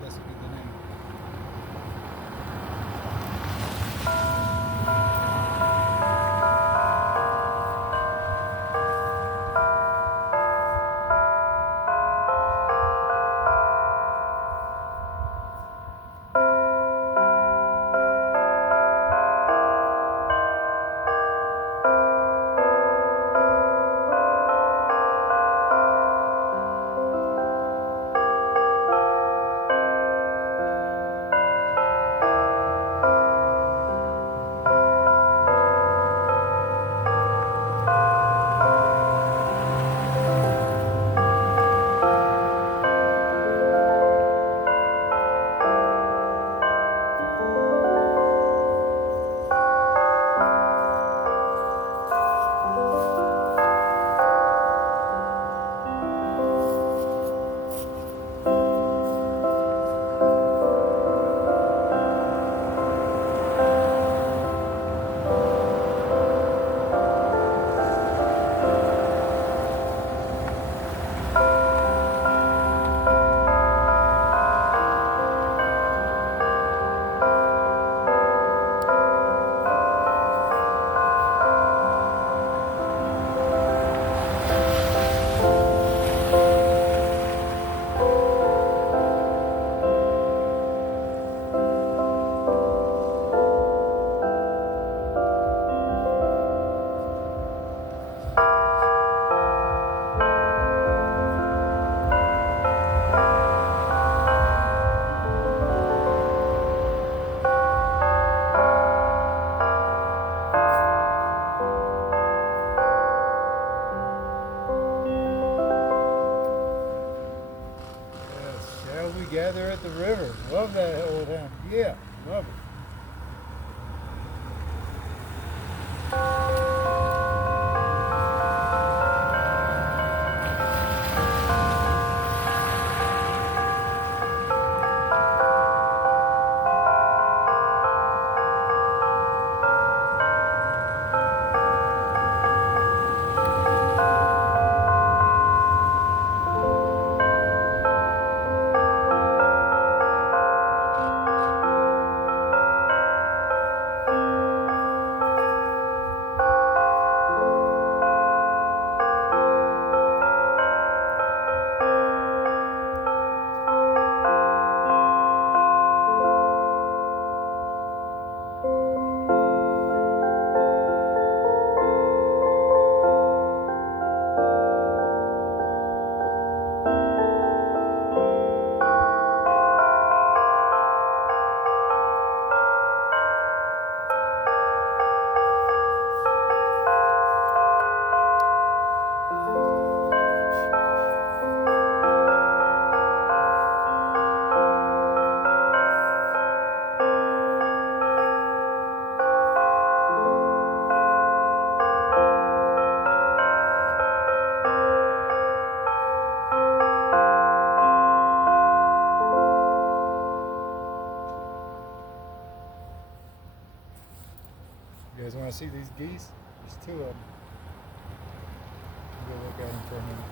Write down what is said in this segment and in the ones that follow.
This would be the name. Yes, shall we gather at the river? Love that old hymn. Yeah, love it. You guys want to see these geese? There's two of them. Go look at them for a minute.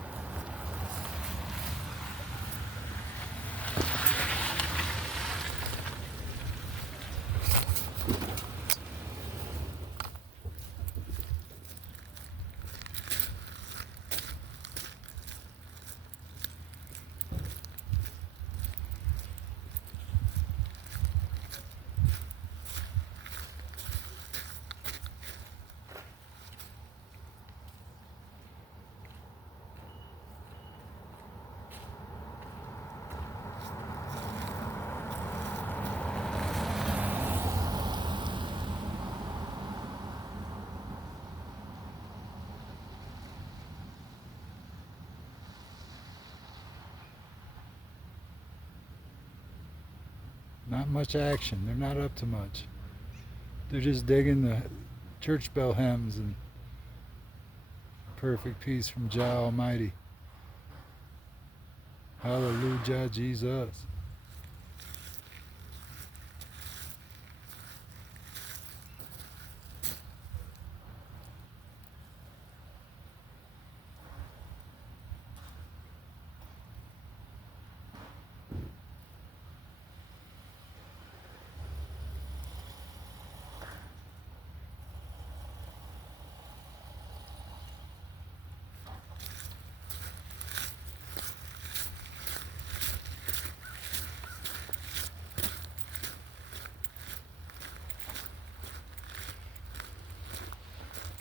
Not much action. They're not up to much. They're just digging the church bell hymns and perfect peace from Jah Almighty. Hallelujah, Jesus.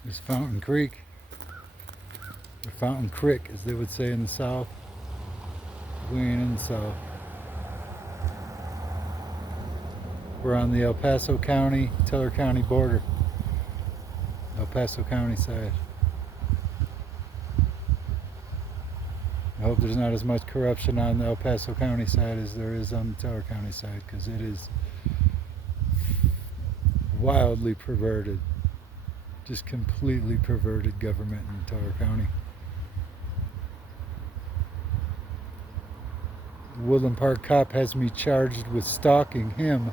There's Fountain Creek, or Fountain Crick as they would say in the South. We ain't in the South. We're on the El Paso County, Teller County border. El Paso County side. I hope there's not as much corruption on the El Paso County side as there is on the Teller County side, because it is wildly perverted. Just completely perverted government in Teller County. Woodland Park cop has me charged with stalking him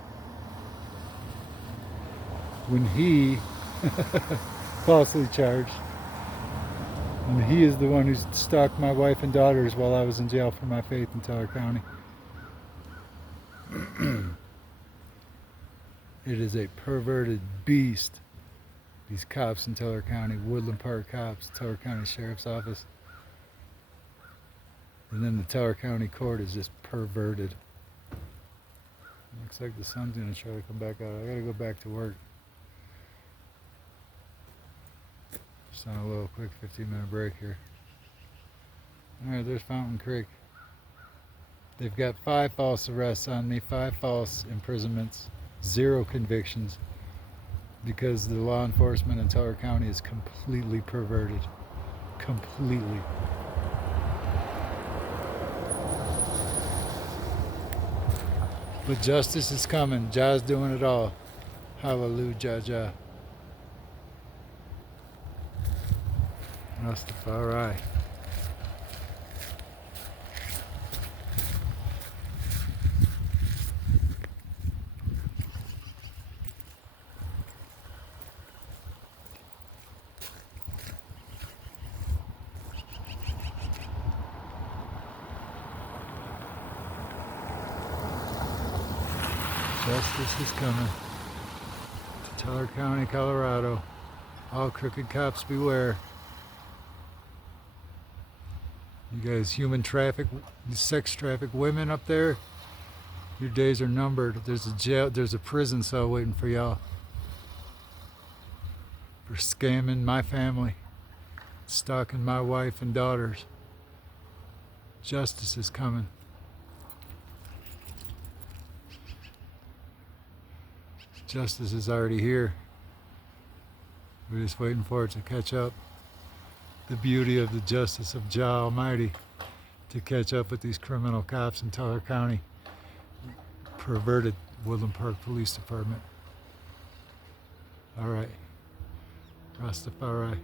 when he falsely charged, and he is the one who stalked my wife and daughters while I was in jail for my faith in Teller County. It is a perverted beast, these cops in Teller County, Woodland Park cops, Teller County Sheriff's Office. And then the Teller County Court is just perverted. Looks like the sun's gonna try to come back out. I gotta go back to work. Just on a little quick 15-minute break here. Alright, there's Fountain Creek. They've got 5 false arrests on me, 5 false imprisonments, 0 convictions, because the law enforcement in Teller County is completely perverted. Completely. But justice is coming. Jah's doing it all. Hallelujah, Jah. Rastafari. Justice is coming to Teller County, Colorado. All crooked cops beware. You guys human traffic, sex traffic women up there, your days are numbered. There's a jail, there's a prison cell waiting for y'all for scamming my family, stalking my wife and daughters. Justice is coming. Justice is already here. We're just waiting for it to catch up. The beauty of the justice of Jah Almighty to catch up with these criminal cops in Teller County. Perverted Woodland Park Police Department. All right. Rastafari.